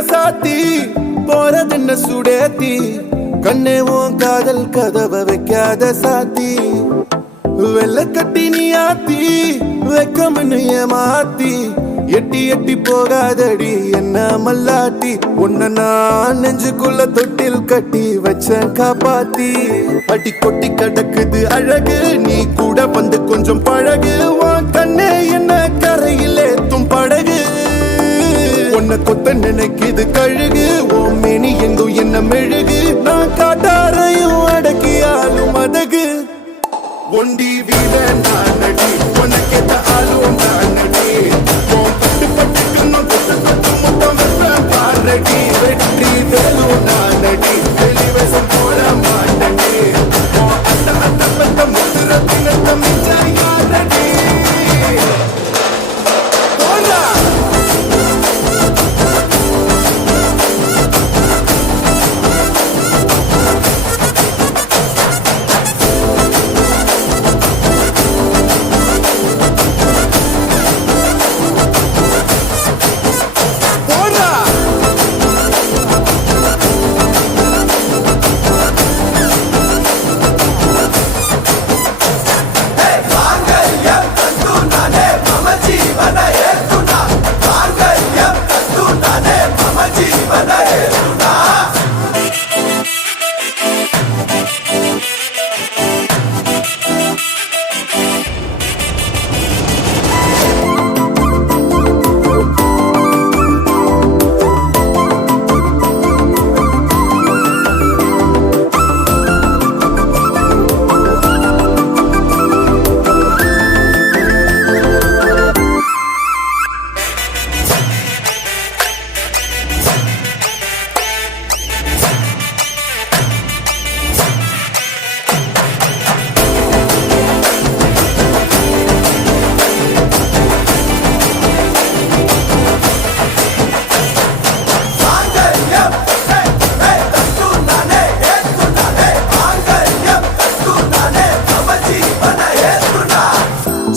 ராசாத்தி போறதென்ன சுடேத்தி கண்ணே உன் காதல் கதவை வைக்காத சாத்தி வெள்ள கட்டி நீ ஆத்தி வெக்கம்னு ஏமாத்தி எட்டி எட்டி போகாதடி என்ன மல்லாட்டி உன்ன நான் நெஞ்சுக்குள்ள தொட்டில் கட்டி வச்ச காப்பாத்தி அடி கொட்டி கிடக்குது அழகு நீ கூட வந்து கொஞ்சம் பழகு உன் கண்ணே என்ன கரையில் ஏத்தும் படகு உன்னை கொத்த நினைக்குது கழுகு ஓ மேனி எங்கும் என்ன மெழுகு நான் காட்டாரையும் அடக்கியாலும் அதகு ஒண்டி வீட நானடி உனக்கேத்த ஆளும் நானடி பட்டு பட்டுக்கணும் கொத்து கொத்து முத்தம் பாரடி வெற்றி வேலும் நானடி வெளிவசம் போட மாட்டடி அத்த அத்த பத்த முத்துரத்தினத்த மிச்ச யாரடி போனா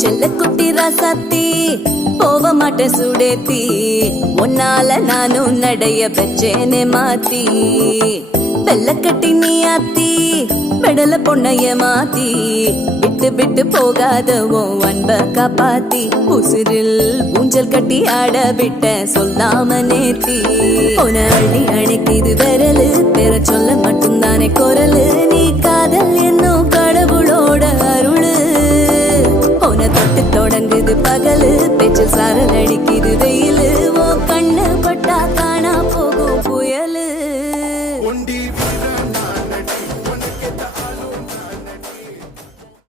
செல்லக்குட்டி ராசாத்தி போவ மாட்டேன் சுடேத்தி உன்னால நானும் நடைய பெச்சேனே மாத்தி வெள்ளக்கட்டி நீ ஆத்தி பெடல பொண்ணைய மாத்தி விட்டு விட்டு போகாதவோ அன்ப காப்பாத்தி உசிரில் ஊஞ்சல் கட்டி ஆட விட்ட சொல்லாம நேத்தி உன அள்ளி அணைக்குது விரலு பெற சொல்ல மட்டும்தானே குரலு நீ காதல் என்னும் கடவுளோட அருளு தொட்டு தொடங்குது பகலு பேச்சில் சாரல் அடிக்குது வெயில்